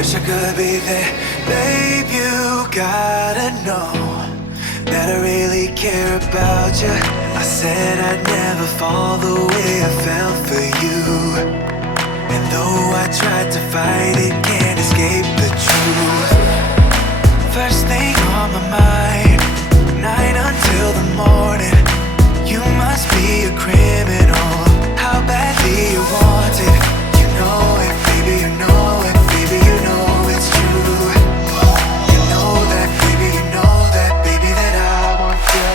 wish I could be there. Babe, you gotta know that I really care about you. I said I'd never fall the way I felt for you. And though I tried to fight it, can't escape the truth. First thing on my mind, night until the morning. You must be a criminal. How badly you want it. You know it, baby, you know it. Baby, you know it's true. You know that, baby, you know that, baby, that I want you.